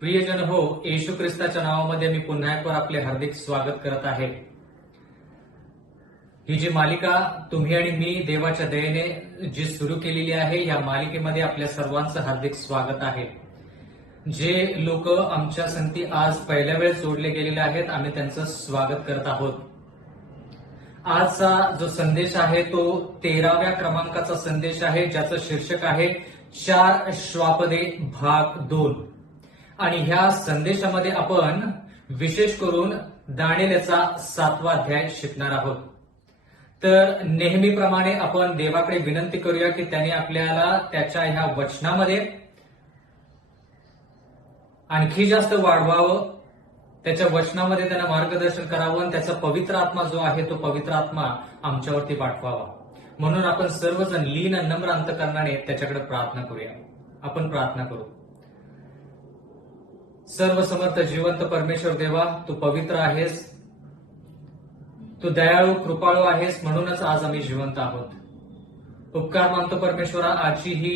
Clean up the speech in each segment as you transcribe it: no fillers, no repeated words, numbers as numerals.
प्रियजन हो, येशू ख्रिस्ताच्या नावामध्ये मी पुन्हा एकवार आपले हार्दिक स्वागत करत आहे. ही जी मालिका तुम्ही आणि मी देवाच्या दयेने जी सुरू केलेली आहे, या मालिकेमध्ये आपल्या सर्वांचं हार्दिक स्वागत आहे. जे लोक आमच्या संगती आज पहिल्या वेळेस जोडले गेलेले आहेत, आम्ही त्यांचं स्वागत करत आहोत. आजचा जो संदेश आहे तो 13व्या क्रमांकाचा संदेश आहे, ज्याचं शीर्षक आहे 4 श्वापदे भाग 2. आणि ह्या संदेशामध्ये आपण विशेष करून दानिएलचा 7वा अध्याय शिकणार आहोत. तर नेहमीप्रमाणे आपण देवाकडे विनंती करूया की त्याने आपल्याला त्याच्या ह्या वचनामध्ये आणखी जास्त वाढवावं, त्याच्या वचनामध्ये त्यांना मार्गदर्शन करावं आणि त्याचा पवित्र आत्मा जो आहे तो पवित्र आत्मा आमच्यावरती पाठवावा. म्हणून आपण सर्वजण लीन नम्र अंतकरणाने त्याच्याकडे प्रार्थना करूया. आपण प्रार्थना करू. सर्व समर्थ जिवंत परमेश्वर देवा, तू पवित्र आहेस, तू दयाळू कृपाळू आहेस, म्हणूनच आज आम्ही जिवंत आहोत. उपकार मानतो परमेश्वरा, आजची ही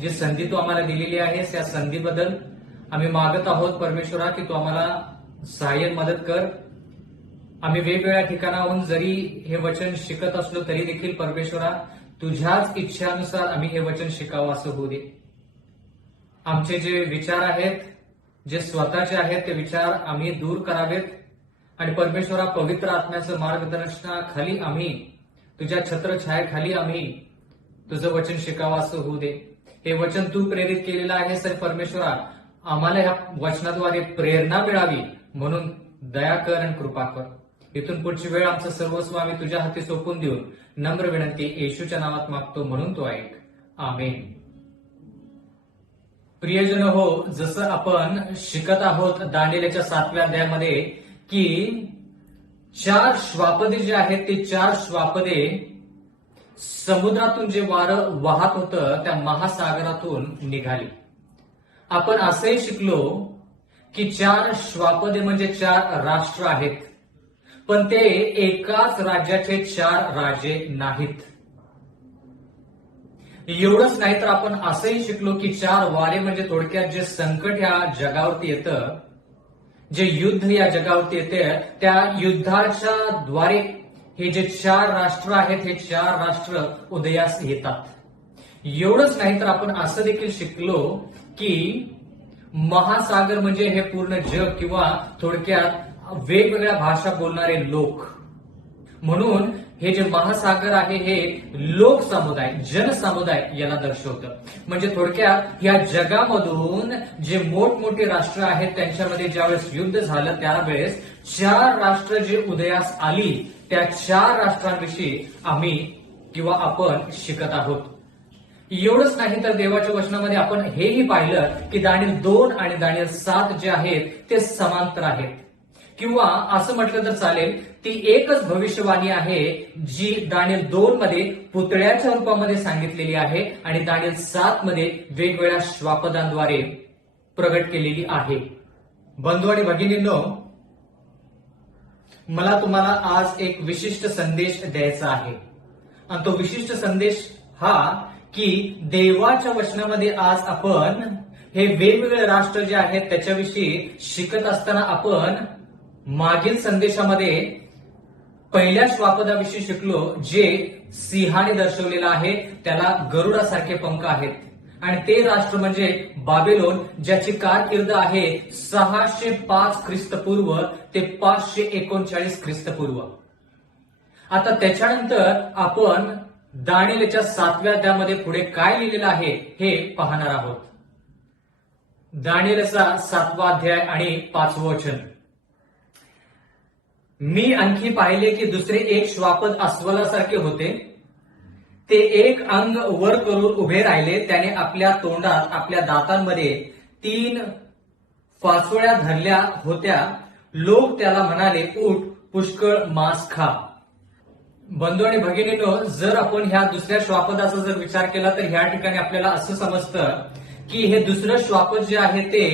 जी संधी तू आम्हाला दिलेली आहेस, या संधीबद्दल आम्ही मागत आहोत परमेश्वरा की तू आम्हाला सहाय्य मदत कर. आम्ही वेगवेगळ्या ठिकाणाहून जरी हे वचन शिकत असलो तरी देखील परमेश्वरा तुझ्याच इच्छानुसार आम्ही हे वचन शिकावं असं होऊ दे. आमचे जे विचार आहेत, जे स्वतःचे आहेत, ते विचार आम्ही दूर करावेत आणि परमेश्वरा पवित्र आत्म्याचं मार्गदर्शनाखाली आम्ही तुझ्या छत्रछायेखाली आम्ही तुझं वचन शिकावं असं होऊ दे. हे वचन तू प्रेरित केलेलं आहे सर परमेश्वरा, आम्हाला ह्या वचनाद्वारे प्रेरणा मिळावी म्हणून दया कर आणि कृपा कर. इथून पुढची वेळ आमचं सर्वस्व आम्ही तुझ्या हाती सोपून देऊन नम्र विनंती येशूच्या नावात मागतो, म्हणून तो ऐक. आमेन. प्रियजन हो, जसं आपण शिकत आहोत दानिएलच्या 7व्या अध्यायामध्ये की 4 श्वापदे जे आहेत ते 4 श्वापदे समुद्रातून जे वारं वाहत होतं त्या महासागरातून निघाली. आपण असंही शिकलो की 4 श्वापदे म्हणजे 4 राष्ट्र आहेत, पण ते एकाच राज्याचे 4 राजे नाहीत. एवढंच नाही तर आपण असंही शिकलो की 4 वारे म्हणजे थोडक्यात जे संकट या जगावरती येतं, जे युद्ध या जगावरती येते, त्या युद्धाच्या द्वारे हे जे 4 राष्ट्र आहेत हे 4 राष्ट्र उदयास येतात. एवढंच नाही तर आपण असं देखील शिकलो की महासागर म्हणजे हे पूर्ण जग किंवा थोडक्यात वेगवेगळ्या भाषा बोलणारे लोक. म्हणून हे जे महासागर आहे हे लोक समुदाय, जनसमुदाय याला दर्शवतं. म्हणजे थोडक्यात या जगामधून जे मोठमोठे राष्ट्र आहेत त्यांच्यामध्ये ज्यावेळेस युद्ध झालं त्यावेळेस 4 राष्ट्र जे उदयास आली, त्या 4 राष्ट्रांविषयी आम्ही किंवा आपण शिकत आहोत. एवढंच नाही तर देवाच्या वचनामध्ये आपण हेही पाहिलं की दानिएल 2 आणि दानिएल 7 जे आहेत ते समांतर आहेत, किंवा असं म्हटलं तर चालेल ती एकच भविष्यवाणी आहे जी दानिएल 2 मध्ये पुतळ्याच्या रूपामध्ये सांगितलेली आहे आणि दानिएल 7 मध्ये वेगवेगळ्या श्वापदांद्वारे प्रगट केलेली आहे. बंधू आणि भगिनींनो, मला तुम्हाला आज एक विशिष्ट संदेश द्यायचा आहे आणि तो विशिष्ट संदेश हा की देवाच्या वचनामध्ये आज आपण हे वेगवेगळे राष्ट्र जे आहेत त्याच्याविषयी शिकत असताना आपण मागील संदेशामध्ये पहिल्या श्वापदाविषयी शिकलो, जे सिंहाने दर्शवलेलं आहे, त्याला गरुडासारखे पंख आहेत, आणि ते राष्ट्र म्हणजे बाबेलोन, ज्याची कारकीर्द आहे 605 ख्रिस्तपूर्व ते 539 ख्रिस्तपूर्व. आता त्याच्यानंतर आपण दानिएलच्या 7व्या अध्यायामध्ये पुढे काय लिहिलेलं आहे हे पाहणार आहोत. दानिएलचा 7वा अध्याय आणि 5वं वचन. मी आणखी पाहिले की दुसरे एक श्वापद अस्वलासारखे होते. ते एक अंग वर करून उभे राहिले. त्याने आपल्या तोंडात, आपल्या दातांमध्ये 3 फासोळ्या धरल्या होत्या. लोक त्याला म्हणाले, उठ, पुष्कळ मांस खा. बंधू आणि भगिनींनो, जर आपण ह्या दुसऱ्या श्वापदाचा जर विचार केला तर ह्या ठिकाणी आपल्याला असं समजतं की हे दुसरं श्वापद जे आहे ते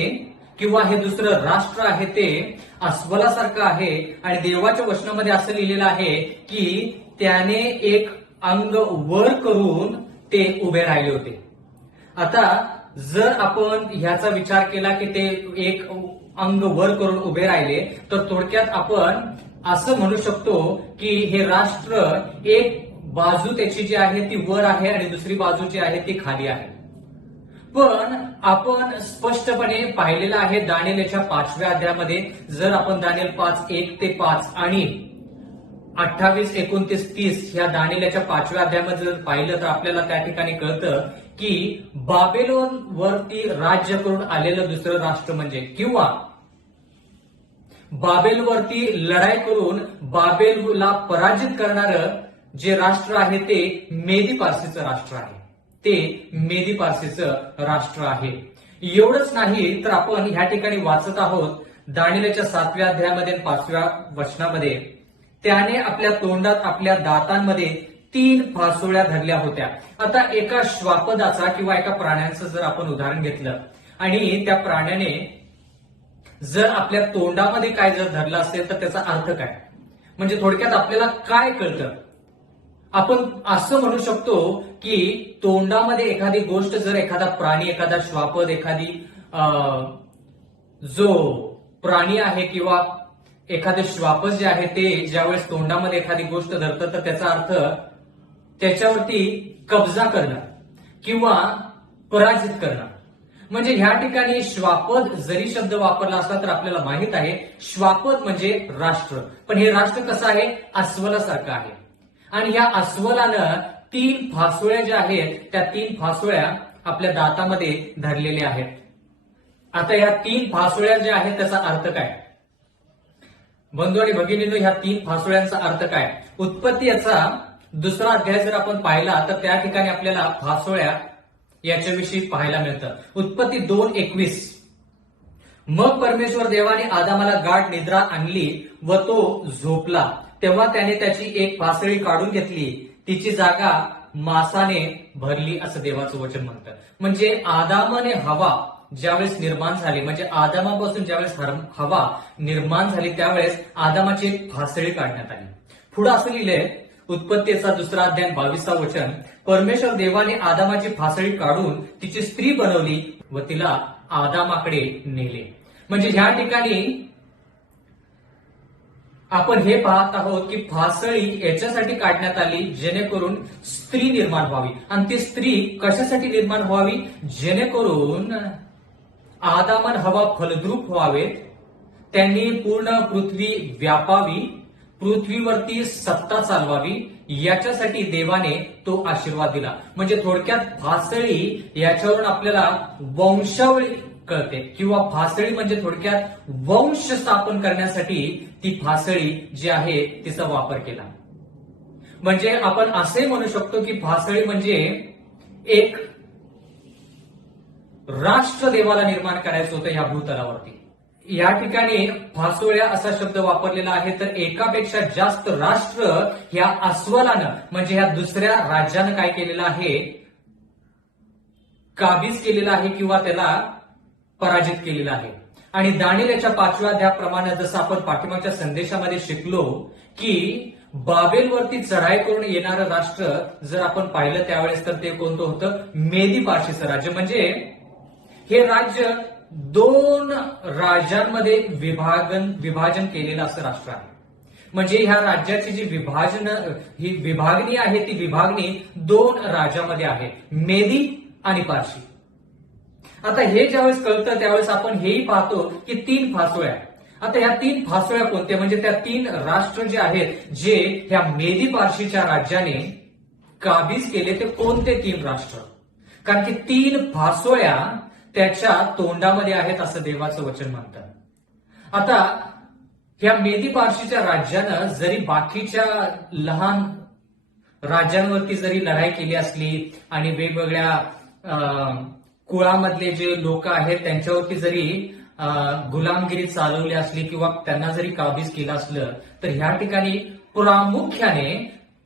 किंवा हे दुसरं राष्ट्र आहे ते अस्वलासारखं आहे आणि देवाच्या वचनामध्ये असं लिहिलेलं आहे की त्याने एक अंग वर करून ते उभे राहिले होते. आता जर आपण ह्याचा विचार केला की ते एक अंग वर करून उभे राहिले, तर थोडक्यात आपण असं म्हणू शकतो की हे राष्ट्र एक बाजू त्याची जी आहे ती वर आहे आणि दुसरी बाजू जी आहे ती खाली आहे. पण आपण स्पष्टपणे पाहिलेलं आहे दानिएल याच्या 5व्या अध्यायामध्ये. जर आपण दानिएल 5:1-5 आणि 28, 29, 30 ह्या दानिएल याच्या 5व्या अध्यायामध्ये जर पाहिलं तर आपल्याला त्या ठिकाणी कळतं की बाबेलोन वरती राज्य करून आलेलं दुसरं राष्ट्र म्हणजे, किंवा बाबेलवरती लढाई करून बाबेलला पराजित करणारं जे राष्ट्र आहे ते मेदी पारसीचं राष्ट्र आहे. ते मेदी पारसीचं राष्ट्र आहे. एवढंच नाही तर आपण ह्या ठिकाणी वाचत आहोत दानिएलच्या 7व्या अध्यायामध्ये 5व्या वचनामध्ये, त्याने आपल्या तोंडात आपल्या दातांमध्ये 3 फासोळ्या धरल्या होत्या. आता एका श्वापदाचा किंवा एका प्राण्याचं जर आपण उदाहरण घेतलं आणि त्या प्राण्याने जर आपल्या तोंडामध्ये काय जर धरलं असेल तर त्याचा अर्थ काय, म्हणजे थोडक्यात आपल्याला काय कळतं? आपण असं म्हणू शकतो की तोंडामध्ये एखादी गोष्ट जर एखादा प्राणी, एखादा श्वापद, एखादी जो प्राणी आहे किंवा एखादे श्वापद जे आहे ते ज्यावेळेस तोंडामध्ये एखादी गोष्ट धरतं तर त्याचा अर्थ त्याच्यावरती कब्जा करणं किंवा पराजित करणं. म्हणजे ह्या ठिकाणी श्वापद जरी शब्द वापरला असला तर आपल्याला माहित आहे श्वापद म्हणजे राष्ट्र. पण हे राष्ट्र कसं आहे? अस्वलासारखं आहे. आणि या अस्वलानं 3 फासोळ्या ज्या आहेत त्या 3 फासोळ्या आपल्या दातामध्ये धरलेल्या आहेत. आता या 3 फासोळ्या ज्या आहेत त्याचा अर्थ काय? बंधू आणि भगिनींनो, ह्या 3 फासोळ्यांचा अर्थ काय? उत्पत्ती याचा 2रा अध्याय जर आपण पाहिला तर त्या ठिकाणी आपल्याला फासोळ्या याच्याविषयी पाहायला मिळतं. उत्पत्ती 2:21, मग परमेश्वर देवाने आदामाला गाढ निद्रा आणली व तो झोपला. तेव्हा त्याने त्याची एक फासळी काढून घेतली, तिची जागा मांसाने भरली, असं देवाचं वचन म्हणतं. म्हणजे आदामाने हवा ज्यावेळेस निर्माण झाली, म्हणजे आदामापासून ज्यावेळेस हवा निर्माण झाली त्यावेळेस आदामाची एक फासळी काढण्यात आली. पुढे असं लिहिलंय उत्पत्तीचा 2रा अध्याय 22 वचन, परमेश्वर देवाने आदामाची फासळी काढून तिची स्त्री बनवली व तिला आदामाकडे नेले. म्हणजे ह्या ठिकाणी आपण हे पाहत आहोत की फासळी याच्यासाठी काढण्यात आली जेणेकरून स्त्री निर्माण व्हावी. आणि ती स्त्री कशासाठी निर्माण व्हावी? जेणेकरून आदाम आणि हवा फलद्रूप व्हावेत, त्यांनी पूर्ण पृथ्वी व्यापावी, पृथ्वीवरती सत्ता चालवावी, याच्यासाठी देवाने तो आशीर्वाद दिला. म्हणजे थोडक्यात फासळी याच्यावरून आपल्याला वंशावळी कळते, किंवा फासळी म्हणजे थोडक्यात वंश स्थापन करण्यासाठी ती फासळी जी आहे तिचा वापर केला. म्हणजे आपण असे म्हणू शकतो की फासळी म्हणजे एक राष्ट्र देवाला निर्माण करायचं होतं ह्या भूतलावरती. या ठिकाणी फासोळ्या असा शब्द वापरलेला आहे, तर एकापेक्षा जास्त राष्ट्र ह्या अस्वलानं म्हणजे ह्या दुसऱ्या राज्यानं काय केलेलं आहे? काबीज केलेला आहे किंवा त्याला पराजित केलेला आहे. आणि दानिएलच्या 5व्या अध्यायाप्रमाणे जसं आपण पाठीमागच्या संदेशामध्ये शिकलो की बाबेलवरती चढाई करून येणारं राष्ट्र जर आपण पाहिलं त्यावेळेस तर ते कोणतं होतं? मेदी पारशीचं राज्य. म्हणजे हे राज्य 2 राज्यांमध्ये विभाजन केलेलं असं राष्ट्र आहे. म्हणजे ह्या राज्याची जी ही विभागणी आहे ती विभागणी 2 राज्यामध्ये आहे, मेदी आणि पारशी. आता हे ज्यावेळेस कळतं त्यावेळेस आपण हेही पाहतो की 3 फासोळ्या. आता ह्या 3 फासोळ्या कोणत्या? म्हणजे त्या 3 राष्ट्र जे आहेत जे ह्या मेदी पारशीच्या राज्याने काबीज केले ते कोणते 3 राष्ट्र? कारण की 3 फासोळ्या त्याच्या तोंडामध्ये आहेत असं देवाचं वचन म्हणतं. आता ह्या मेदी पारशीच्या राज्यानं जरी बाकीच्या लहान राज्यांवरती जरी लढाई केली असली आणि वेगवेगळ्या कुळामधले जे लोक आहेत त्यांच्यावरती जरी गुलामगिरी चालवली असली किंवा त्यांना जरी काबीज केलं असलं, तर ह्या ठिकाणी प्रामुख्याने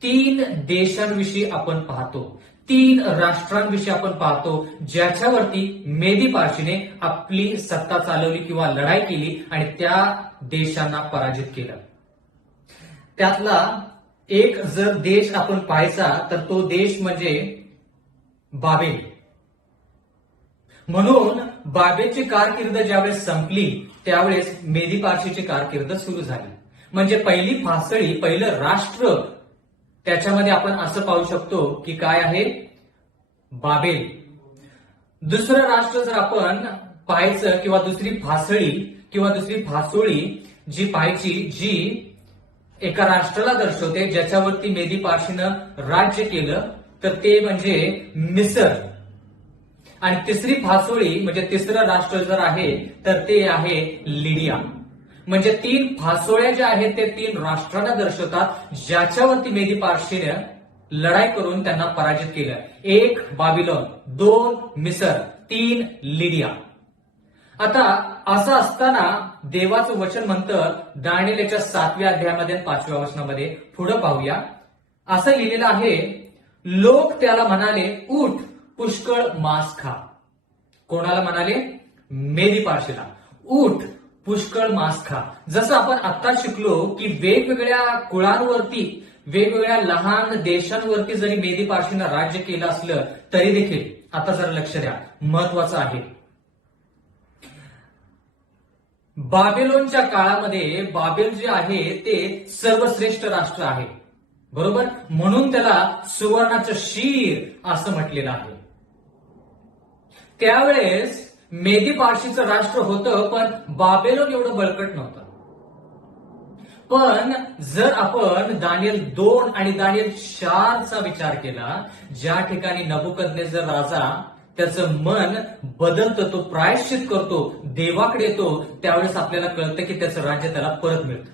3 देशांविषयी आपण पाहतो, 3 राष्ट्रांविषयी आपण पाहतो ज्याच्यावरती मेदी पारशीने आपली सत्ता चालवली किंवा लढाई केली आणि त्या देशांना पराजित केलं. त्यातला एक जर देश आपण पाहायचा तर तो देश म्हणजे बाबेल. म्हणून बाबेलची कारकीर्द ज्यावेळेस संपली त्यावेळेस मेदी पारशीची कारकीर्द सुरू झाली. म्हणजे पहिली फासळी, पहिलं राष्ट्र, त्याच्यामध्ये आपण असं पाहू शकतो की काय आहे, बाबेल. दुसरं राष्ट्र जर आपण पाहायचं किंवा दुसरी फासळी किंवा दुसरी फासोळी जी पाहायची, जी एका राष्ट्राला दर्शवते ज्याच्यावरती मेदी पारशीनं राज्य केलं, तर ते म्हणजे मिसर. आणि तिसरी फासोळी म्हणजे तिसरं राष्ट्र जर आहे तर ते आहे लिडिया. म्हणजे 3 फासोळ्या ज्या आहेत ते 3 राष्ट्रांना दर्शवतात ज्याच्यावरती मेदी पारशीने लढाई करून त्यांना पराजित केलं. 1 बाबिलोन, 2 मिसर, 3 लिडिया. आता असं असताना देवाचं वचन म्हणतं दानिएलच्या 7व्या अध्यायामध्ये 5व्या वचनामध्ये, पुढे पाहूया. असं लिहिलेलं आहे, लोक त्याला म्हणाले, उठ पुष्कळ मांस खा. कोणाला म्हणाले? मेदी पारशीला. उठ पुष्कळ मांस खा. जसं आपण आता शिकलो की वेगवेगळ्या कुळांवरती, वेगवेगळ्या लहान देशांवरती जरी मेदी पारशीनं राज्य केलं असलं तरी देखील, आता जरा लक्ष द्या, महत्वाचं आहे, बाबेलोनच्या काळामध्ये बाबेल जे आहे ते सर्वश्रेष्ठ राष्ट्र आहे, बरोबर. म्हणून त्याला सुवर्णाचं शीर असं म्हटलेलं आहे. त्यावेळेस मेदी पारशीचं राष्ट्र होतं, पण बाबेलोन एवढं बळकट नव्हतं. पण जर आपण दानिएल 2 आणि दानिएल 4चा विचार केला, ज्या ठिकाणी नबुकदनेझर राजा त्याचं मन बदलतं, तो प्रायश्चित करतो, देवाकडे येतो, त्यावेळेस आपल्याला कळतं की त्याचं राज्य त्याला परत मिळतं.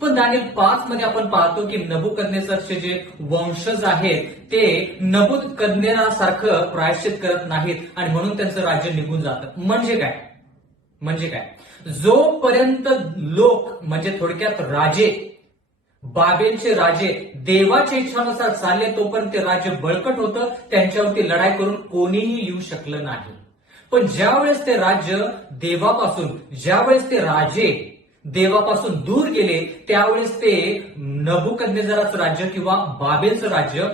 पण दानिएल 5 मध्ये आपण पाहतो की नबुकदनेझरचे जे वंशज आहेत ते नबुकदनेझरासारखं प्रायश्चित करत नाहीत आणि म्हणून त्यांचं राज्य निघून जातं. म्हणजे काय, जोपर्यंत लोक, म्हणजे थोडक्यात राजे, बाबेलचे राजे देवाच्या इच्छानुसार चालले तोपर्यंत ते राज्य बळकट होतं, त्यांच्यावरती लढाई करून कोणीही येऊ शकलं नाही. पण ज्यावेळेस ते राज्य देवापासून, ज्यावेळेस ते राजे देवापासून दूर गेले, त्यावेळेस ते नबुकदनेझराचं राज्य किंवा बाबेलचं राज्य,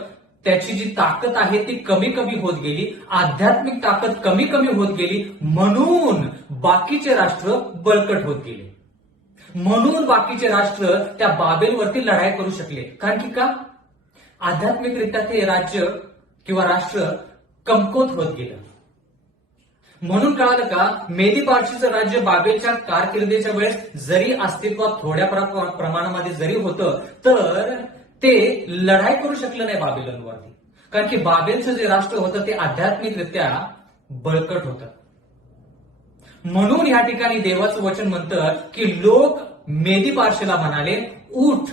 त्याची जी ताकद आहे ती कमी कमी होत गेली, आध्यात्मिक ताकद कमी कमी होत गेली. म्हणून बाकीचे राष्ट्र बळकट होत गेले. म्हणून बाकीचे राष्ट्र त्या बाबेलवरती लढाई करू शकले. कारण की का? आध्यात्मिकरित्या ते राज्य किंवा राष्ट्र कमकुवत होत गेलं. म्हणून कळालं का, मेदी पारशीचं राज्य बाबेलच्या कारकिर्दीच्या वेळेस जरी अस्तित्वात थोड्या प्रमाणामध्ये जरी होतं, तर ते लढाई करू शकलं नाही बाबेलोनवरती. कारण की बाबेलचं जे राष्ट्र होतं ते आध्यात्मिकरित्या बळकट होतं. म्हणून या ठिकाणी देवाचं वचन म्हणतं की लोक मेदी पारशीला म्हणाले, उठ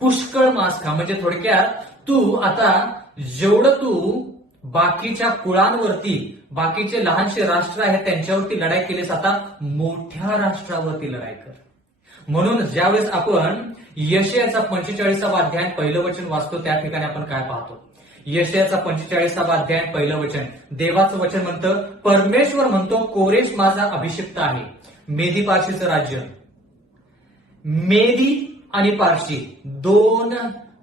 पुष्कळ मांस खा. म्हणजे थोडक्यात तू आता जेवढं तू बाकीच्या कुळांवरती, बाकीचे लहानसे राष्ट्र आहेत त्यांच्यावरती लढाई केलीस, आता मोठ्या राष्ट्रावरती लढाई कर. म्हणून ज्यावेळेस आपण यशायाचा 45वा अध्याय पहिलं वचन वाचतो, त्या ठिकाणी आपण काय पाहतो? यशायाचा 45वा अध्याय पहिलं वचन, देवाचं वचन म्हणतं, परमेश्वर म्हणतो, कोरेश माझा अभिषिक्त आहे. मेदी पारशीचं राज्य, मेदी आणि पारशी 2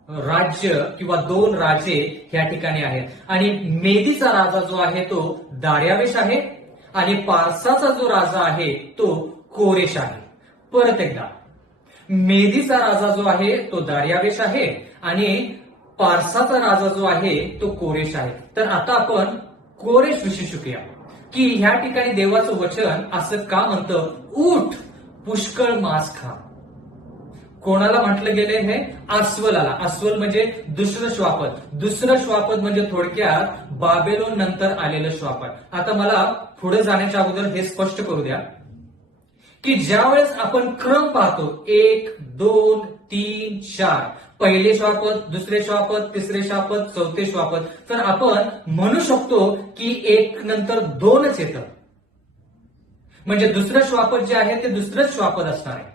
राज्य किंवा 2 राजे या ठिकाणी आहेत. आणि मेदीचा राजा जो आहे तो दार्यावेश आहे आणि पारसाचा जो राजा आहे तो कोरेश आहे. परत एकदा, मेदीचा राजा जो आहे तो दार्यावेश आहे आणि पारसाचा राजा जो आहे तो कोरेश आहे. तर आता आपण कोरेश विषयी शिकूया की ह्या ठिकाणी देवाचं वचन असं का म्हणतं, उठ पुष्कळ मांस खा. कोणाला म्हटलं गेले? हे अस्वलाला. अस्वल म्हणजे दुसरं श्वापद. दुसरं श्वापद म्हणजे थोडक्यात बाबेलोन नंतर आलेलं श्वापद. आता मला पुढे जाण्याच्या अगोदर हे स्पष्ट करू द्या की ज्यावेळेस आपण क्रम पाहतो 1, 2, 3, 4, पहिले श्वापद, दुसरे श्वापद, तिसरे श्वापद, चौथे श्वापद, तर आपण म्हणू शकतो की 1 नंतर 2च येतं. म्हणजे दुसरं श्वापद जे आहे ते दुसरंच श्वापद असणार आहे.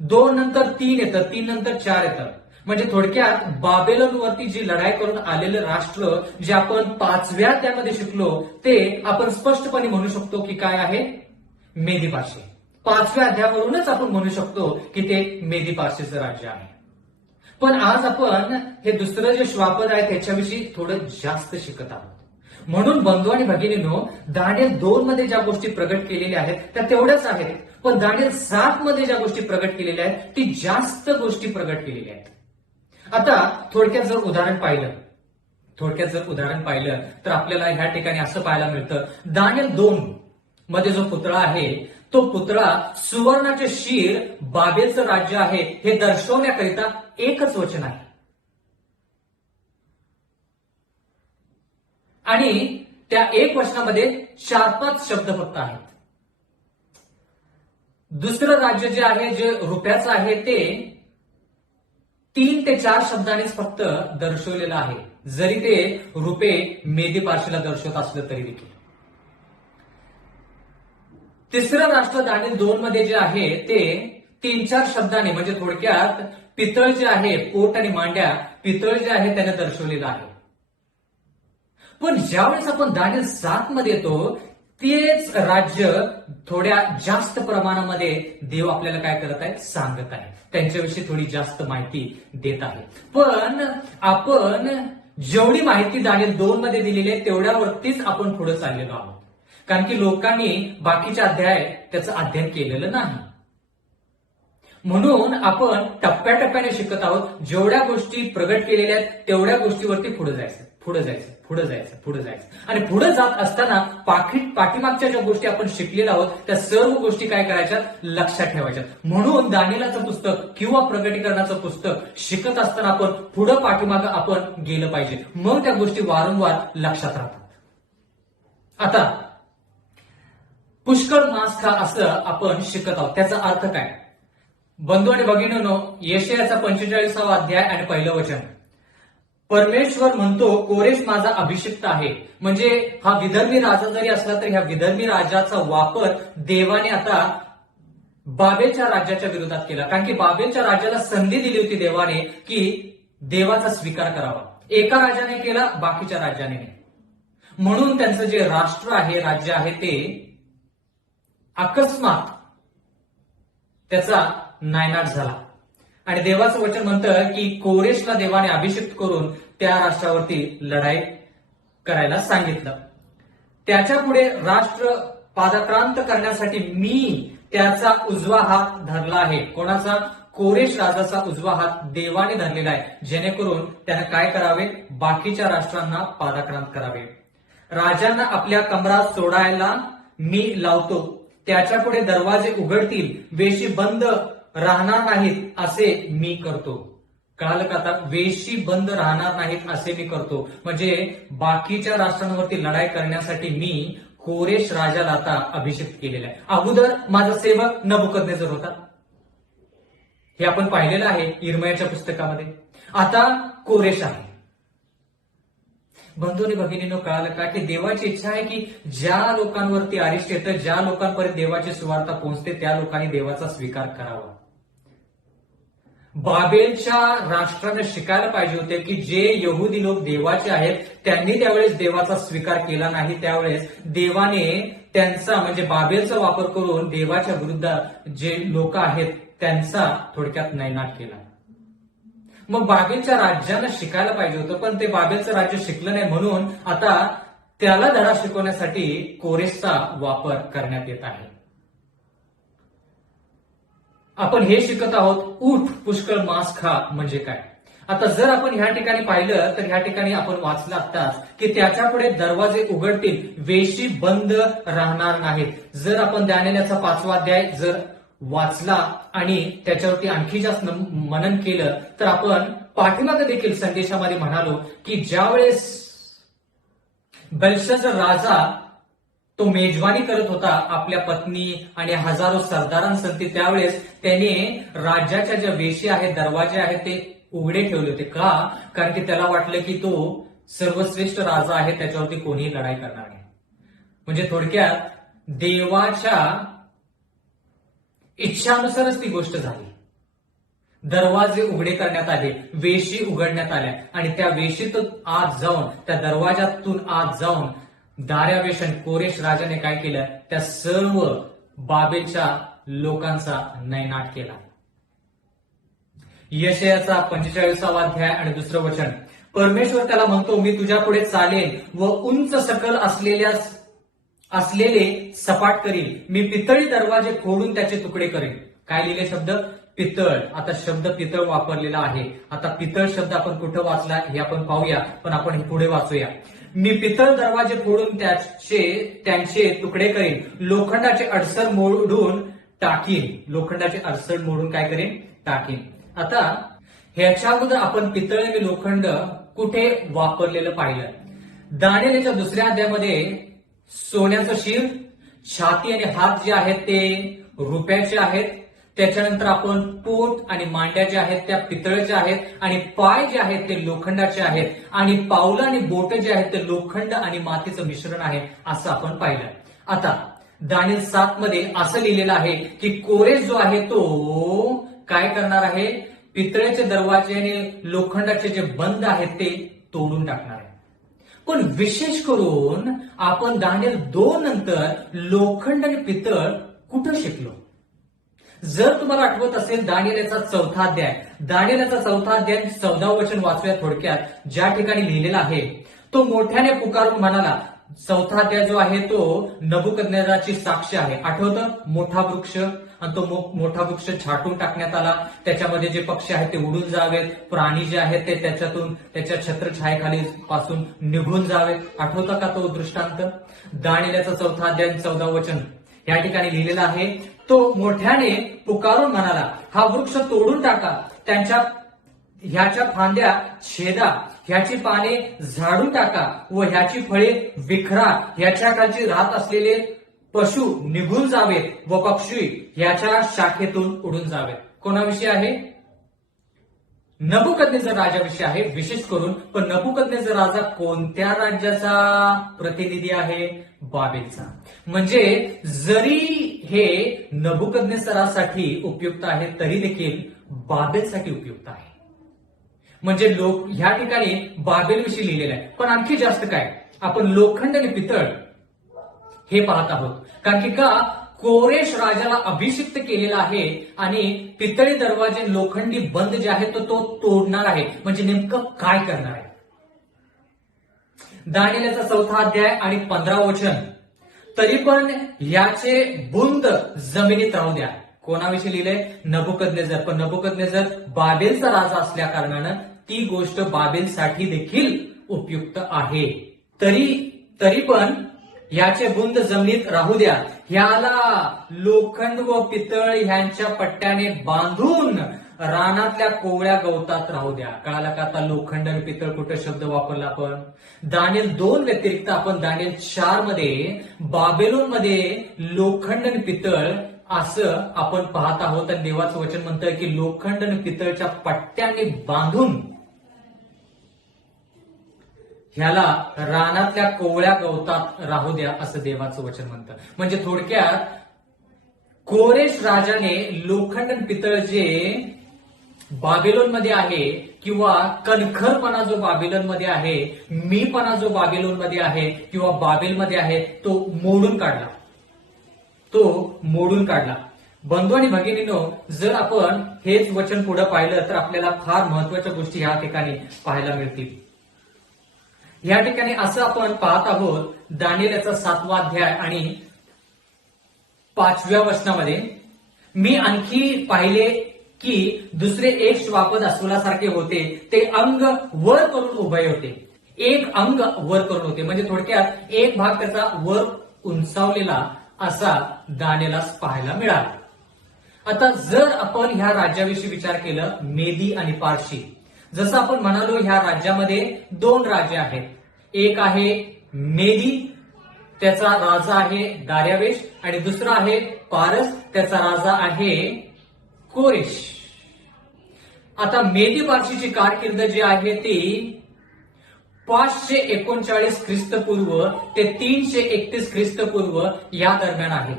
2 नंतर 3 येतं, 3 नंतर 4 येतं. म्हणजे थोडक्यात बाबेलोनवरती जी लढाई करून आलेलं राष्ट्र जे आपण 5व्या त्यामध्ये शिकलो ते आपण स्पष्टपणे म्हणू शकतो की काय आहे? मेदी पारशी. 5व्या अध्यायावरूनच आपण म्हणू शकतो की ते मेदी पारशीचं राज्य आहे. पण आज आपण हे दुसरं जे श्वापद आहे त्याच्याविषयी थोडं जास्त शिकत आहोत. म्हणून बंधू आणि भगिनींनो, दानिएल 2 मध्ये ज्या गोष्टी प्रगट केलेल्या आहेत त्या तेवढ्याच आहेत, पण दानिएल 7 मध्ये ज्या गोष्टी प्रगट केलेल्या आहेत ती जास्त गोष्टी प्रगट केलेल्या आहेत. आता थोडक्यात जर उदाहरण पाहिलं तर आपल्याला ह्या ठिकाणी असं पाहायला मिळतं, दानिएल 2 मध्ये जो पुतळा आहे तो पुतळा सुवर्णाचे शीर बाबेलचं राज्य आहे हे दर्शवण्याकरिता एकच वचन आहे. आणि त्या एक वचनामध्ये 4-5 शब्द फक्त आहेत. दुसरं राज्य जे आहे, जे रुपयाचं आहे, ते 3 ते 4 शब्दांनीच फक्त दर्शवलेलं आहे, जरी ते रुपये मेदी पारशीला दर्शवत असलं तरी देखील. तिसरं राष्ट्र दानिएल 2 मध्ये जे आहे ते 3-4 शब्दांनी, म्हणजे थोडक्यात पितळ जे आहे, पोट आणि मांड्या, पितळ जे आहे त्याने दर्शवलेलं आहे. पण ज्यावेळेस आपण दानिएल 7 मध्ये येतो, तेच राज्य थोड्या जास्त प्रमाणामध्ये देव आपल्याला काय करत आहे, सांगत आहे, त्यांच्याविषयी थोडी जास्त माहिती देत आहे. पण आपण जेवढी माहिती दानिएल 2 मध्ये दिलेली आहे तेवढ्यावरतीच आपण पुढे चाललेलो आहोत, कारण की लोकांनी बाकीचे अध्याय त्याचं अध्ययन केलेलं नाही. म्हणून आपण टप्प्याटप्प्याने शिकत आहोत. जेवढ्या गोष्टी प्रगट केलेल्या आहेत तेवढ्या गोष्टीवरती पुढे जायचं आणि पुढे जात असताना पाठीमागच्या ज्या गोष्टी आपण शिकलेल्या आहोत त्या सर्व गोष्टी काय करायच्या, लक्षात ठेवायच्या. म्हणून दानिएलाचं पुस्तक किंवा प्रगटीकरणाचं पुस्तक शिकत असताना आपण पुढे पाठीमागं आपण गेलं पाहिजे, मग त्या गोष्टी वारंवार लक्षात राहतात. आता पुष्कळ मांस खा असं आपण शिकत आहोत, त्याचा अर्थ काय? बंधू आणि भगिनींनो, यशायाचा 45वा अध्याय आणि 1 वचन, परमेश्वर म्हणतो, कोरेश माझा अभिषिक्त आहे. म्हणजे हा विधर्मी राजा जरी असला तरी ह्या विधर्मी राजाचा वापर देवाने आता बाबेलच्या राज्याच्या विरोधात केला, कारण की बाबेलच्या राज्याला संधी दिली होती देवाने की देवाचा स्वीकार करावा. एका राजाने केला, बाकीच्या राज्याने नाही. म्हणून त्यांचं जे राष्ट्र आहे, राज्य आहे, ते अकस्मात त्याचा नायनाट झाला. आणि देवाचं वचन म्हणतं की कोरेशला देवाने अभिषेक करून त्या राष्ट्रावरती लढाई करायला सांगितलं. त्याच्या पुढे राष्ट्र पादाक्रांत करण्यासाठी मी त्याचा उजवा हात धरला आहे. कोणाचा? कोरेश राजाचा उजवा हात देवाने धरलेला आहे, जेणेकरून त्यानं काय करावे, बाकीच्या राष्ट्रांना पादाक्रांत करावे. राजांना आपल्या कमरात सोडायला मी लावतो, त्याच्या पुढे दरवाजे उघडतील, वेशी बंद राहणार नाहीत असे मी करतो. कळालं का? आता वेशी बंद राहणार नाहीत असे मी करतो, म्हणजे बाकीच्या राष्ट्रांवरती लढाई करण्यासाठी मी कोरेश राजाला आता अभिषेक केलेला आहे. अगोदर माझा सेवक नबुकदनेझर होता, हे आपण पाहिलेलं आहे इर्मयाच्या पुस्तकामध्ये. आता कोरेश आहे. बंधू आणि भगिनींनो, कळालं का की देवाची इच्छा आहे की ज्या लोकांवरती अरिष्ट येतं, ज्या लोकांपर्यंत देवाची सुवार्ता पोहोचते, त्या लोकांनी देवाचा स्वीकार करावा. बाबेलच्या राष्ट्राने शिकायला पाहिजे होते की जे यहुदी लोक देवाचे आहेत त्यांनी त्यावेळेस देवाचा स्वीकार केला नाही, त्यावेळेस देवाने त्यांचा म्हणजे बाबेलचा वापर करून देवाच्या विरुद्ध जे लोक आहेत त्यांचा थोडक्यात नायनाट केला. मग बाबेलच्या राज्यानं शिकायला पाहिजे होतं, पण ते बाबेलचं राज्य शिकलं नाही, म्हणून आता त्याला धडा शिकवण्यासाठी कोरेशचा वापर करण्यात येत आहे. आपण हे शिकत आहोत, ऊठ पुष्कळ मांस खा म्हणजे काय. आता जर आपण ह्या ठिकाणी पाहिलं तर ह्या ठिकाणी आपण वाचलं आत्ताच की त्याच्या पुढे दरवाजे उघडतील, वेशी बंद राहणार नाहीत. जर आपण दानिएलचा 5वा अध्याय जर वाचला आणि त्याच्यावरती आणखी जास्त मनन केलं तर आपण पाठीमागे देखील संदेशामध्ये म्हणालो की ज्यावेळेस बेल्शाझर राजा तो मेजवानी करत होता आपल्या पत्नी आणि हजारो सरदारांसंती, त्यावेळेस त्याने राज्याच्या ज्या वेशी आहेत, दरवाजे आहेत, ते उघडे ठेवले होते. का? कारण की त्याला वाटलं की तो सर्वश्रेष्ठ राजा आहे, त्याच्यावरती कोणीही लढाई करणार नाही. म्हणजे थोडक्यात देवाच्या इच्छानुसारच ती गोष्ट झाली. दरवाजे उघडे करण्यात आले, वेशी उघडण्यात आल्या आणि त्या वेशीतून आत जाऊन, त्या दरवाजातून आत जाऊन दार्यावेशन कोरेश राजाने काय केलं, त्या सर्व बाबेलच्या लोकांचा नायनाट केला. यशायाचा 45वा अध्याय आणि 2 वचन, परमेश्वर त्याला म्हणतो, मी तुझ्या पुढे चालेन व उंच सकल असलेले सपाट करील. मी पितळी दरवाजे फोडून त्याचे तुकडे करेन. काय लिहिले शब्द? पितळ. आता शब्द पितळ वापरलेला आहे. आता पितळ शब्द आपण कुठं वाचला हे आपण पाहूया, पण आपण हे पुढे वाचूया. मी पितळ दरवाजे फोडून त्यांचे तुकडे करेन, लोखंडाचे अडसर मोडून टाकीन. लोखंडाचे अडसर मोडून काय करेन? टाकीन. आता ह्याच्या अगोदर आपण पितळ आणि लोखंड कुठे वापरलेलं पाहिलं? दानिएलच्या 2ऱ्या अध्यायामध्ये सोन्याचं शिर, छाती आणि हात जे आहेत ते रुपयाचे आहेत. त्याच्यानंतर आपण पोट आणि मांड्या ज्या आहेत त्या पितळेच्या आहेत, आणि पाय जे आहेत ते लोखंडाचे आहेत, आणि पावलं आणि बोट जे आहेत ते लोखंड आणि मातीचं मिश्रण आहे, असं आपण पाहिलं. आता दानिएल 7 मध्ये असं लिहिलेलं आहे की कोरेश जो आहे तो काय करणार आहे? पितळेचे दरवाजे आणि लोखंडाचे जे बंद आहेत ते तोडून टाकणार आहे. पण विशेष करून आपण दानिएल 2 नंतर लोखंड आणि पितळ कुठं शिकलो? जर तुम्हाला आठवत असेल दानिएलचा 4था अध्याय, दानिएलचा 4था अध्याय 14 वचन वाचूया थोडक्यात. ज्या ठिकाणी लिहिलेला आहे, तो मोठ्याने पुकारून म्हणाला. 4था अध्याय जो आहे तो नबुकदनेझराची साक्ष आहे. आठवतं? मोठा वृक्ष, आणि तो मोठा वृक्ष छाटून टाकण्यात आला. त्याच्यामध्ये जे पक्षी आहेत ते उडून जावेत, प्राणी जे आहेत ते त्याच्यातून त्याच्या छत्रछायेखाली पासून निघून जावेत. आठवतं का तो दृष्टांत? दानिएलचा 4था अध्याय 14 वचन या ठिकाणी लिहिलेला आहे. तो मोठ्याने पुकारून म्हणाला, हा वृक्ष तोडून टाका, ह्याच्या फांद्या छेदा, ह्याची पाने झाडून टाका व ह्याची फळे विखरा. ह्याच्या खालची राहत असलेले पशु निघून जावेत व पक्षी ह्याच्या शाखेतून उडून जावेत. कोणाविषयी आहे? नबुकदनेझर राजाविषयी आहे विशेष करून. पण नबुकदनेझर राजा कोणत्या राज्याचा प्रतिनिधी आहे? बाबेलचा. म्हणजे जरी हे नबुकदनेझरासाठी उपयुक्त आहे तरी देखील बाबेलसाठी उपयुक्त आहे. म्हणजे लोक ह्या ठिकाणी बाबेलविषयी लिहिलेलं आहे. पण आणखी जास्त काय, आपण लोखंड आणि पितळ हे पाहत आहोत. कारण की का? कोरेश राजाला अभिषिक्त केलेला आहे आणि पितळी दरवाजे लोखंडी बंद जे आहे तो तोडणार आहे. म्हणजे नेमकं काय करणार आहे? दानिएलचा 4था अध्याय आणि 15 वचन, तरी पण याचे बुंद जमिनीत राहू द्या. कोणाविषयी लिहिलंय? नबुकदनेझर. पण नबुकदनेझर बाबेलचा राजा असल्या कारणानं ती गोष्ट बाबेलसाठी देखील उपयुक्त आहे. तरी पण याचे बुंद जमिनीत राहू द्या, ह्याला लोखंड व पितळ ह्यांच्या पट्ट्याने बांधून रानातल्या कोवळ्या गवतात राहू द्या. कळालं का? आता लोखंड आणि पितळ कुठे शब्द वापरला आपण? दानिएल 2 व्यतिरिक्त आपण दानिएल 4 मध्ये बाबेलोन मध्ये लोखंड आणि पितळ असं आपण पाहत आहोत. आणि देवाचं वचन म्हणतं की लोखंड आणि पितळच्या पट्ट्याने बांधून ह्याला रानातल्या कोवळ्या गवतात राहू द्या, असं देवाचं वचन म्हणतं. म्हणजे थोडक्यात कोरेश राजाने लोखंड आणि पितळ जे बाबेलोन मध्ये आहे, किंवा कणखरपणा जो बाबेलोन मध्ये आहे, मीपणा जो बाबेलोन मध्ये आहे किंवा बाबेलमध्ये आहे, तो मोडून काढला. बंधू आणि भगिनींनो, जर आपण हेच वचन पुढे पाहिलं तर आपल्याला फार महत्वाच्या गोष्टी ह्या ठिकाणी पाहायला मिळतील. या ठिकाणी असं आपण पाहत आहोत दानिएलचा 7वा अध्याय आणि 5व्या वचनामध्ये, मी आणखी पाहिले की दुसरे एक श्वापद अस्वलासारखे होते, ते अंग वर करून उभे होते. एक अंग वर करून होते, म्हणजे थोडक्यात एक भाग त्याचा वर उंचावलेला असा दानिएलास पाहायला मिळाला. आता जर आपण ह्या राज्याविषयी विचार केला, मेदी आणि पारशी, जसं आपण म्हणालो ह्या राज्यामध्ये 2 राज्य आहेत. एक आहे मेदी, त्याचा राजा आहे दार्यावेश, आणि दुसरा आहे पारस, त्याचा राजा आहे कोरेश. आता मेदी पारशीची कारकीर्द जी आहे ती 539 ख्रिस्तपूर्व ते 331 ख्रिस्तपूर्व या दरम्यान आहे.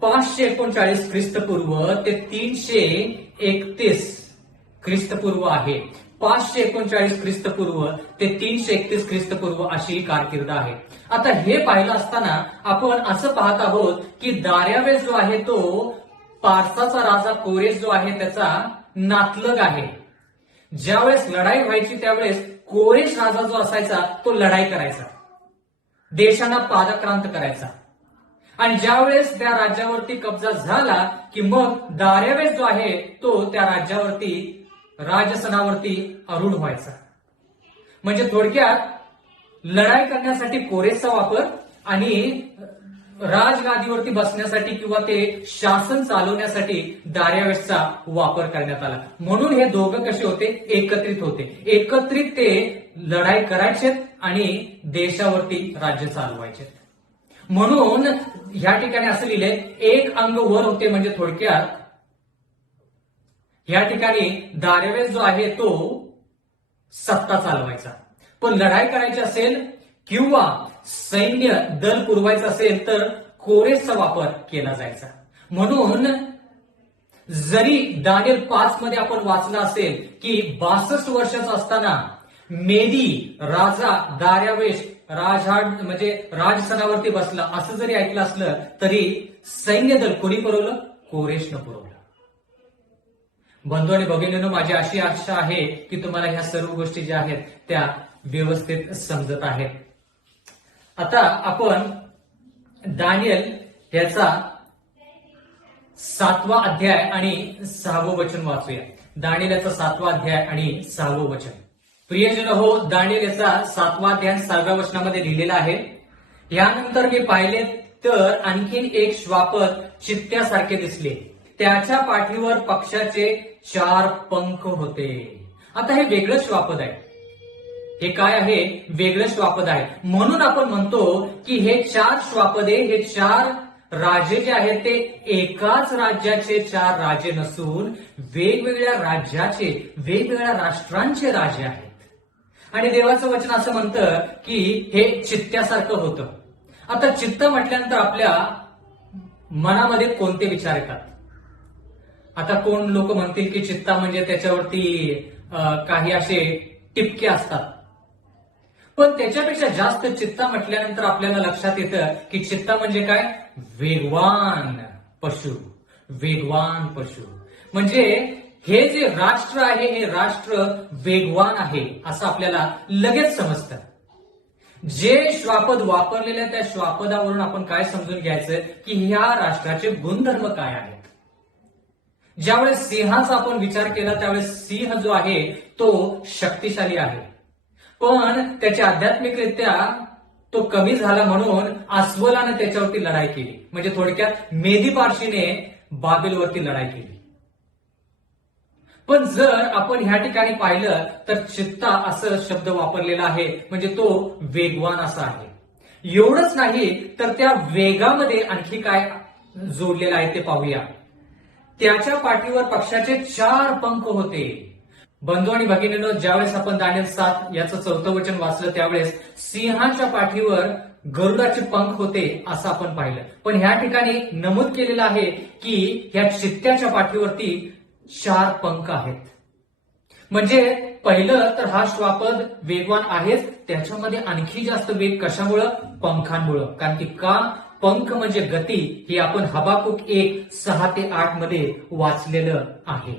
539 ख्रिस्तपूर्व ते 331 ख्रिस्तपूर्व आहे. 539 ख्रिस्तपूर्व ते 331 ख्रिस्तपूर्व अशी कारकीर्द आहे. आता हे पाहिलं असताना आपण असं पाहत आहोत की दार्यावेश जो आहे तो पारसाचा राजा कोरेश जो आहे त्याचा नातलग आहे. ज्यावेळेस लढाई व्हायची त्यावेळेस कोरेश राजा जो असायचा तो लढाई करायचा, देशांना पादाक्रांत करायचा. आणि ज्यावेळेस त्या राज्यावरती कब्जा झाला की मग दार्यावेश जो आहे तो त्या राज्यावरती राजसनावरती आरूढ व्हायचा. म्हणजे थोडक्यात लढाई करण्यासाठी कोरेशचा वापर आणि राजगादीवरती बसण्यासाठी किंवा ते शासन चालवण्यासाठी दार्यावेशचा वापर करण्यात आला. म्हणून हे दोघं कसे होते, एकत्रित होते. एकत्रित ते लढाई करायचे आणि देशावरती राज्य चालवायचे. म्हणून ह्या ठिकाणी असं लिहिलंय, एक अंग वर होते. म्हणजे थोडक्यात या ठिकाणी दार्यावेश जो आहे तो सत्ता चालवायचा. पण लढाई करायची असेल किंवा सैन्य दल पुरवायचं असेल तर कोरेशचा वापर केला जायचा. म्हणून जरी दानिएल 5 मध्ये आपण वाचलं असेल की 62 वर्षाचा असताना मेदी राजा दार्यावेश म्हणजे राजसनावरती बसला, असं जरी ऐकलं असलं तरी सैन्य दल कोणी पुरवलं, कोरेशनं पुरवलं. बंधू आणि भगिनींनो, माझी अशी आशा आहे की तुम्हाला ह्या सर्व गोष्टी ज्या आहेत त्या व्यवस्थित समजत आहेत. आता आपण दानिएल याचा 7वा अध्याय आणि 6वं वचन वाचूया. दानिएल याचा 7वा अध्याय आणि 6वं वचन. प्रियजन हो, दानिएल याचा 7वा अध्याय 6व्या वचनामध्ये लिहिलेला आहे, यानंतर मी पाहिले तर आणखीन एक श्वापद चित्त्यासारखे दिसले, त्याच्या पाठीवर पक्षाचे 4 पंख होते. आता हे वेगळं श्वापद आहे. हे काय आहे, वेगळं श्वापद आहे. म्हणून आपण म्हणतो की हे 4 श्वापदे, हे 4 राजे जे आहेत ते एकाच राज्याचे 4 राजे नसून वेगवेगळ्या राज्याचे, वेगवेगळ्या राष्ट्रांचे राजे आहेत. आणि देवाचं वचन असं म्हणतं की हे चित्त्यासारखं होतं. आता चित्त म्हटल्यानंतर आपल्या मनामध्ये कोणते विचार येतात? आता कोण लोक म्हणतील की चित्ता म्हणजे त्याच्यावरती काही असे टिपके असतात, पण त्याच्यापेक्षा जास्त चित्ता म्हटल्यानंतर आपल्याला लक्षात येतं की चित्ता म्हणजे काय, वेगवान पशु. वेगवान पशु म्हणजे हे जे राष्ट्र आहे हे राष्ट्र वेगवान आहे असं आपल्याला लगेच समजतं. जे श्वापद वापरलेले आहे त्या श्वापदावरून आपण काय समजून घ्यायचं की ह्या राष्ट्राचे गुणधर्म काय आहेत. ज्यावेळेस सिंहाचा आपण विचार केला त्यावेळेस सिंह जो आहे तो शक्तिशाली आहे, पण त्याच्या आध्यात्मिकरित्या तो कमी झाला म्हणून अस्वलानं त्याच्यावरती लढाई केली. म्हणजे थोडक्यात मेदी पारशीने बाबेलवरती लढाई केली. पण जर आपण ह्या ठिकाणी पाहिलं तर चित्ता असं शब्द वापरलेला आहे, म्हणजे तो वेगवान असा आहे. एवढंच नाही तर त्या वेगामध्ये आणखी काय जोडलेलं आहे ते पाहूया. त्याच्या पाठीवर पक्षाचे 4 पंख होते. बंधू आणि भगिनींनो, ज्यावेळेस आपण दानिएल 7 याचं 4थं वचन वाचलं त्यावेळेस सिंहाच्या पाठीवर गरुडाचे पंख होते असं आपण पाहिलं. पण ह्या ठिकाणी नमूद केलेलं आहे की ह्या चित्त्याच्या पाठीवरती 4 पंख आहेत. म्हणजे पहिलं तर हा श्वापद वेगवान आहेच, त्याच्यामध्ये आणखी जास्त वेग कशामुळं, पंखांमुळं. कारण की का, पंख म्हणजे गती, हे आपण हबाकुक 1:6 ते 8 मध्ये वाचलेलं आहे.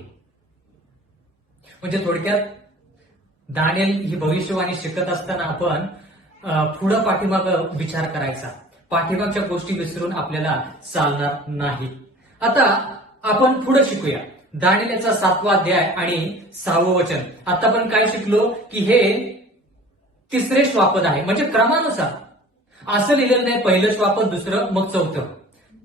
म्हणजे थोडक्यात दानिएल ही भविष्यवाणी शिकत असताना आपण पुढं पाठीमागं विचार करायचा. पाठीमागच्या गोष्टी विसरून आपल्याला चालणार नाही. आता आपण पुढे शिकूया. दानिएल याचा 7वा अध्याय आणि 6वं वचन. आता आपण काय शिकलो की हे 3रे श्वापद आहे. म्हणजे क्रमानुसार असं लिहिलेलं नाही, पहिलं श्वापद, दुसरं, मग 4थं,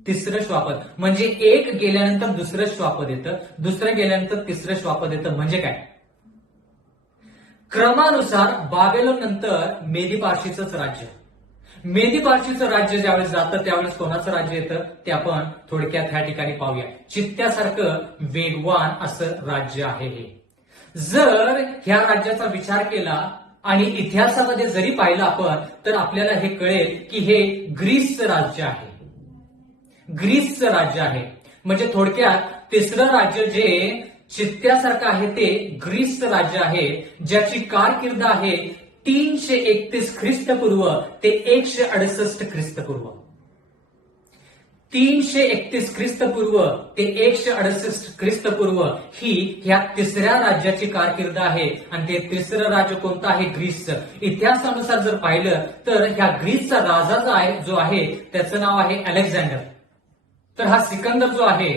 3रं श्वापद. म्हणजे एक गेल्यानंतर 2रं श्वापद येतं, 2रं गेल्यानंतर 3रं श्वापद येतं. म्हणजे काय, क्रमानुसार बाबेलोन नंतर मेदी पारशीचंच राज्य. मेदी पारशीचं राज्य ज्यावेळेस जातं त्यावेळेस कोणाचं राज्य येतं ते आपण थोडक्यात ह्या ठिकाणी पाहूया. चित्त्यासारखं वेगवान असं राज्य आहे हे. जर ह्या राज्याचा विचार केला आणि इतिहासामध्ये जरी पाहिलं आपण तर आपल्याला हे कळेल की हे ग्रीसचं राज्य आहे. ग्रीसचं राज्य आहे. म्हणजे थोडक्यात 3रं राज्य जे चित्त्यासारखं आहे ते ग्रीसचं राज्य आहे, ज्याची कारकीर्द आहे 331 ख्रिस्तपूर्व ते 168 ख्रिस्तपूर्व. 331 ख्रिस्तपूर्व ते 168 ख्रिस्तपूर्व ही ह्या तिसऱ्या राज्याची कारकीर्द आहे. आणि ते तिसरं राज्य कोणतं आहे? ग्रीसचं. इतिहासानुसार जर पाहिलं तर ह्या ग्रीसचा राजा जो आहे त्याचं नाव आहे अलेक्झांडर. तर हा सिकंदर जो आहे,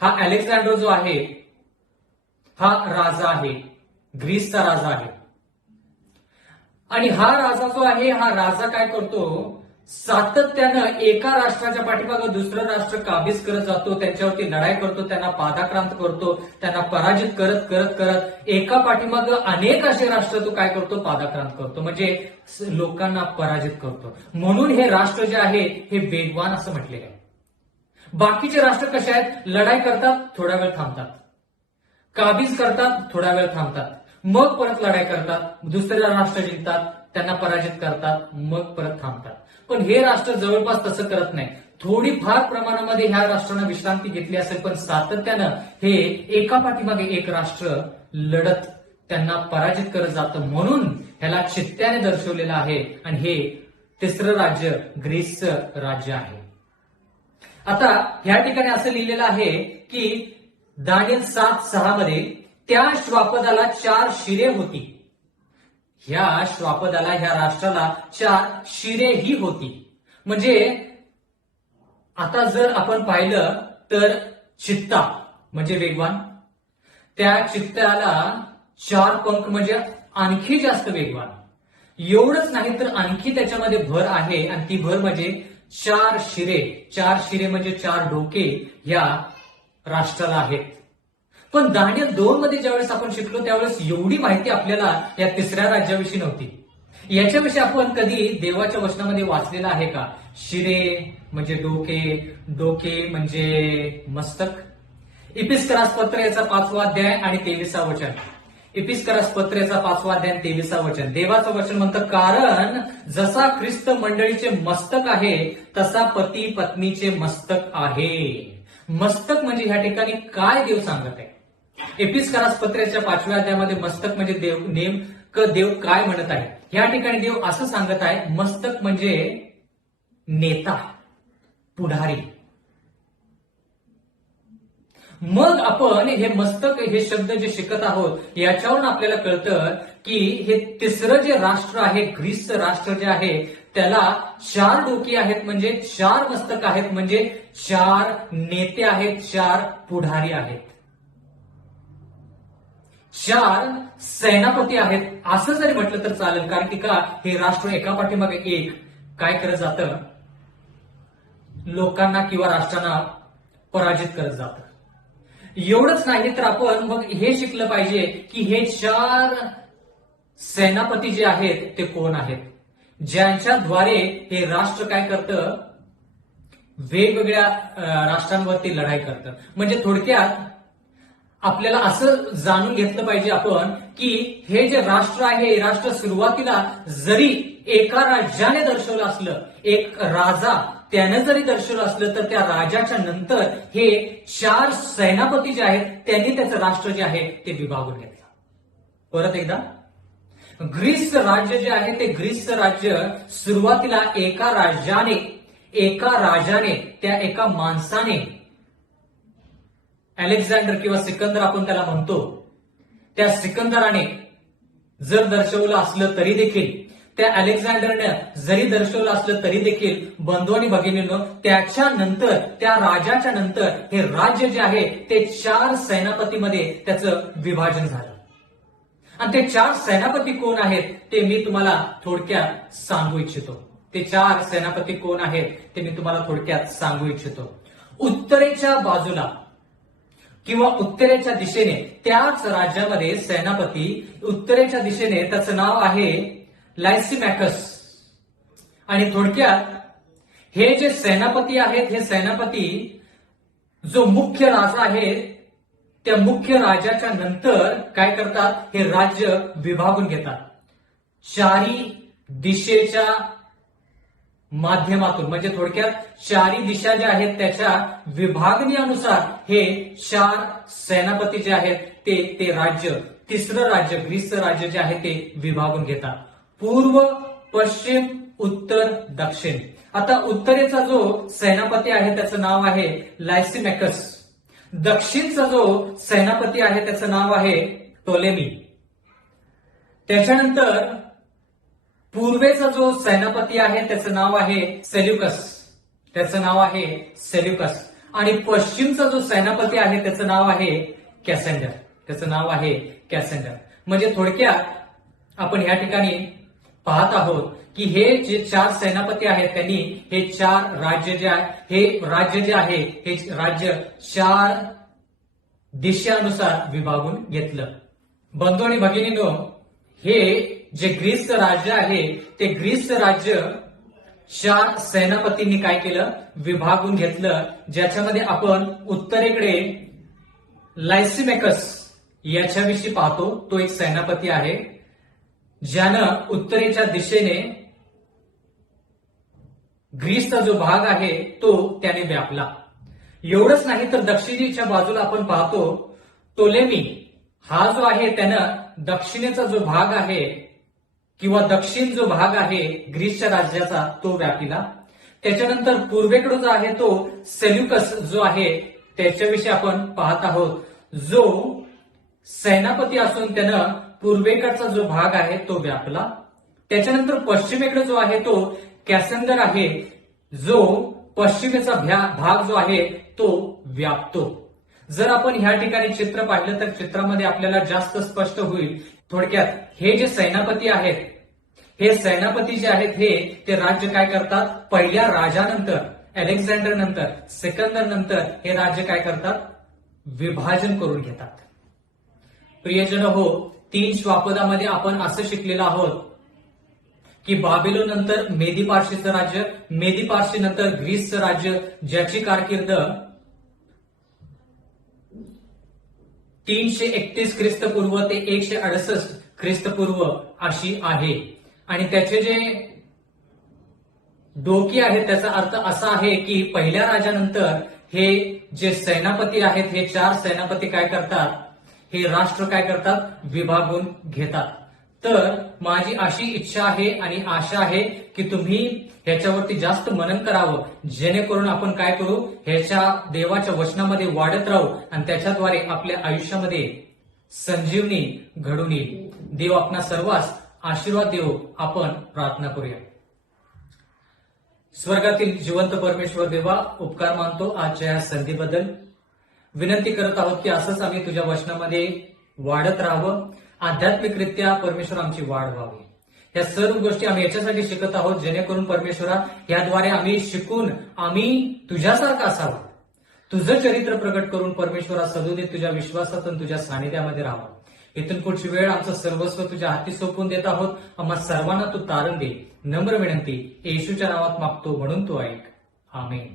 हा अलेक्झांडर जो आहे, हा राजा आहे, ग्रीसचा राजा आहे. आणि हा राजा जो आहे, हा राजा काय करतो? सातत्यानं एका राष्ट्राच्या पाठीमागं दुसरं राष्ट्र काबीज करत जातो, त्यांच्यावरती लढाई करतो, त्यांना पादाक्रांत करतो, त्यांना पराजित करत करत करत एका पाठीमागं अनेक असे राष्ट्र तो काय करतो? पादाक्रांत करतो, म्हणजे लोकांना पराजित करतो. म्हणून हे राष्ट्र जे आहे हे वेगवान असं म्हटलेलं आहे. बाकीचे राष्ट्र कसे आहेत? लढाई करतात, थोडा वेळ थांबतात, काबीज करतात, थोडा वेळ थांबतात, मग परत लढाई करतात, दुसऱ्या राष्ट्र जिंकतात, त्यांना पराजित करतात, मग परत थांबतात. पण हे राष्ट्र जवळपास तसं करत नाही. थोडी फार प्रमाणामध्ये ह्या राष्ट्रांना विश्रांती घेतली असेल, पण सातत्यानं हे एका पाठीमागे एक राष्ट्र लढत त्यांना पराजित करत जातं. म्हणून ह्याला चित्त्याने दर्शवलेलं आहे. आणि हे तिसरं राज्य ग्रीसचं राज्य आहे. आता ह्या ठिकाणी असं लिहिलेलं आहे की दानिएल 7:6 मध्ये त्या श्वापदाला 4 शिरे होती. ह्या श्वापदाला, ह्या राष्ट्राला 4 शिरेही होती. म्हणजे आता जर आपण पाहिलं तर चित्ता म्हणजे वेगवान, त्या चित्त्याला 4 पंख म्हणजे आणखी जास्त वेगवान. एवढंच नाही तर आणखी त्याच्यामध्ये भर आहे, आणि ती भर म्हणजे 4 शिरे. 4 शिरे म्हणजे 4 डोके या राष्ट्राला आहेत. पण दानिएल 2 मध्ये ज्यावेळेस आपण शिकलो त्यावेळेस एवढी माहिती आपल्याला या तिसऱ्या राज्याविषयी नव्हती. याच्याविषयी आपण कधी देवाच्या वचनामध्ये वाचलेलं आहे का? शिरे म्हणजे डोके, डोके म्हणजे मस्तक. इपिस्करास पत्र याचा 5वा अध्याय आणि 23वा वचन. इपिस्करास पत्र याचा 5वा अध्याय आणि 23वा वचन. देवाचं वचन म्हणतं, कारण जसा ख्रिस्त मंडळीचे मस्तक आहे तसा पती पत्नीचे मस्तक आहे. मस्तक म्हणजे ह्या ठिकाणी काय देव सांगत आहे? एपिस्करास पत्र्याच्या 5व्या अध्यायामध्ये मस्तक म्हणजे देव, नेमकं देव काय म्हणत आहे? या ठिकाणी देव असं सांगत आहे, मस्तक म्हणजे नेता, पुढारी. मग आपण हे मस्तक हे शब्द जे शिकत आहोत याच्यावरून आपल्याला कळतं की हे तिसरं जे राष्ट्र आहे, ग्रीसचं राष्ट्र जे आहे, त्याला 4 डोकी आहेत म्हणजे 4 मस्तक आहेत, म्हणजे 4 नेते आहेत, 4 पुढारी आहेत, 4 सेनापती आहेत, असं जरी म्हटलं तर चालेल. कारण की का, हे राष्ट्र एका पाठीमागे एक काय करत जातं? लोकांना किंवा राष्ट्रांना पराजित करत जातं. एवढंच नाही तर आपण मग हे शिकलं पाहिजे की हे 4 सेनापती जे आहेत ते कोण आहेत, ज्यांच्याद्वारे हे राष्ट्र काय करतं? वेगवेगळ्या राष्ट्रांवरती लढाई करतं. म्हणजे थोडक्यात आपल्याला असं जाणून घेतलं पाहिजे आपण की हे जे राष्ट्र आहे, हे राष्ट्र सुरुवातीला जरी एका राजाने दर्शवलं असलं, एक राजा त्यानं जरी दर्शवलं असलं, तर त्या राजाच्या नंतर हे 4 सेनापती जे आहेत त्यांनी त्याचं राष्ट्र जे आहे ते विभागून घेतलं. परत एकदा, ग्रीसचं राज्य जे आहे ते ग्रीसचं राज्य सुरुवातीला एका राजाने त्या एका माणसाने, अलेक्झांडर किंवा सिकंदर आपण त्याला म्हणतो, त्या सिकंदराने जर दर्शवलं असलं तरी देखील, त्या अलेक्झांडरने जरी दर्शवलं असलं तरी देखील, बंधू आणि भगिनींनो, त्याच्यानंतर त्या राजाच्या नंतर हे राज्य जे आहे ते 4 सेनापतीमध्ये त्याचं विभाजन झालं. आणि ते 4 सेनापती कोण आहेत ते मी तुम्हाला थोडक्यात सांगू इच्छितो. ते 4 सेनापती कोण आहेत ते मी तुम्हाला थोडक्यात सांगू इच्छितो. उत्तरेच्या बाजूला किंवा उत्तरेच्या दिशेने त्याच राज्यामध्ये सेनापती, उत्तरेच्या दिशेने त्याचं नाव आहे लायसिमॅकस. आणि थोडक्यात हे जे सेनापती आहेत, हे सेनापती जो मुख्य राजा आहे, त्या मुख्य राजाच्या नंतर काय करतात? हे राज्य विभागून घेतात. 4 दिशेच्या माध्यमातून, म्हणजे थोडक्यात 4 दिशा ज्या आहेत त्याच्या विभागणीनुसार हे 4 सेनापती जे आहेत ते राज्य, तिसरं राज्य ग्रीसचं राज्य जे आहे ते विभागून घेतात. पूर्व, पश्चिम, उत्तर, दक्षिण आता उत्तरेचा जो सेनापती आहे त्याचं नाव आहे लायसिमॅकस. दक्षिणचा जो सेनापती आहे त्याचं नाव आहे टोलेमी. त्याच्यानंतर पूर्वेचा जो सेनापती आहे त्याचं नाव आहे सेल्युकस. त्याचं नाव आहे सेल्युकस. आणि पश्चिमचा जो सेनापती आहे त्याचं नाव आहे कॅसेंडर. त्याचं नाव आहे कॅसेंडर. म्हणजे थोडक्यात आपण या ठिकाणी पाहत आहोत की हे जे 4 सेनापती आहेत त्यांनी हे 4 राज्य जे आहे हे राज्य 4 दिशानुसार विभागून घेतलं. बंधू आणि भगिनींनो, हे जे ग्रीसचं राज्य आहे ते ग्रीसचं राज्य 4 सेनापतींनी काय केलं, विभागून घेतलं. ज्याच्यामध्ये आपण उत्तरेकडे लायसिमॅकस याच्याविषयी पाहतो. तो एक सेनापती आहे ज्यानं उत्तरेच्या दिशेने ग्रीसचा जो भाग आहे तो त्याने व्यापला. एवढंच नाही तर दक्षिणेच्या बाजूला आपण पाहतो टोलेमी हा जो आहे त्यानं दक्षिणेचा जो भाग आहे किंवा दक्षिण जो भाग आहे ग्रीसच्या राज्याचा तो व्यापिला. त्याच्यानंतर पूर्वेकडे जो आहे तो सेल्युकस जो आहे त्याच्याविषयी आपण पाहत आहोत, जो सेनापती असून त्यानं पूर्वेकडचा जो भाग आहे तो व्यापला. त्याच्यानंतर पश्चिमेकडे जो आहे तो कॅसेंडर आहे, जो पश्चिमेचा भाग जो आहे तो व्यापतो. जर आपण ह्या ठिकाणी चित्र पाहिलं तर चित्रामध्ये आपल्याला जास्त स्पष्ट होईल. थोडक्यात हे जे सेनापती आहेत, हे सेनापती जे आहेत हे ते राज्य काय करतात, पहिल्या राजानंतर अलेक्झांडर नंतर सिकंदर नंतर हे राज्य काय करतात, विभाजन करून घेतात. प्रियजन हो, 3 श्वापदामध्ये आपण असं शिकलेलं आहोत की बाबिलोन नंतर मेदी पार्शीचं राज्य, मेदी पार्शी नंतर ग्रीसचं राज्य, ज्याची कारकीर्द 331 ख्रिस्तपूर्व ते 168 ख्रिस्तपूर्व अशी आहे. आणि त्याचे जे डोकी आहेत त्याचा अर्थ असा आहे की पहिल्या राजानंतर हे जे सेनापती आहेत हे 4 सेनापती काय करतात, हे राष्ट्र काय करतात, विभागून घेतात. तर माझी अशी इच्छा आहे आणि आशा आहे की तुम्ही ह्याच्यावरती जास्त मनन करावं, जेणेकरून आपण काय करू, ह्याच्या देवाच्या वचनामध्ये वाढत राहू आणि त्याच्याद्वारे आपल्या आयुष्यामध्ये संजीवनी घडून येईल. देव आपणा सर्वांस आशीर्वाद देव. आपण प्रार्थना करूया. स्वर्गातील जिवंत परमेश्वर देवा, उपकार मानतो आजच्या या संधीबद्दल. विनंती करत आहोत की असंच आम्ही तुझ्या वचनामध्ये वाढत राहावं, आध्यात्मिकरित्या परमेश्वर आमची वाढ व्हावी. या सर्व गोष्टी आम्ही याच्यासाठी शिकत आहोत जेणेकरून परमेश्वरा याद्वारे आम्ही शिकून आम्ही तुझ्यासारखं असावं, तुझं चरित्र प्रकट करून परमेश्वरा सदोदित तुझ्या विश्वासात आणि तुझ्या सानिध्यामध्ये राहावं. इथून पुढची वेळ आमचं सर्वस्व तुझ्या हाती सोपवून देत आहोत. आम्हा सर्वांना तू तारण दे. नम्र विनंती येशूच्या नावात मागतो म्हणून तू ऐक. आमेन.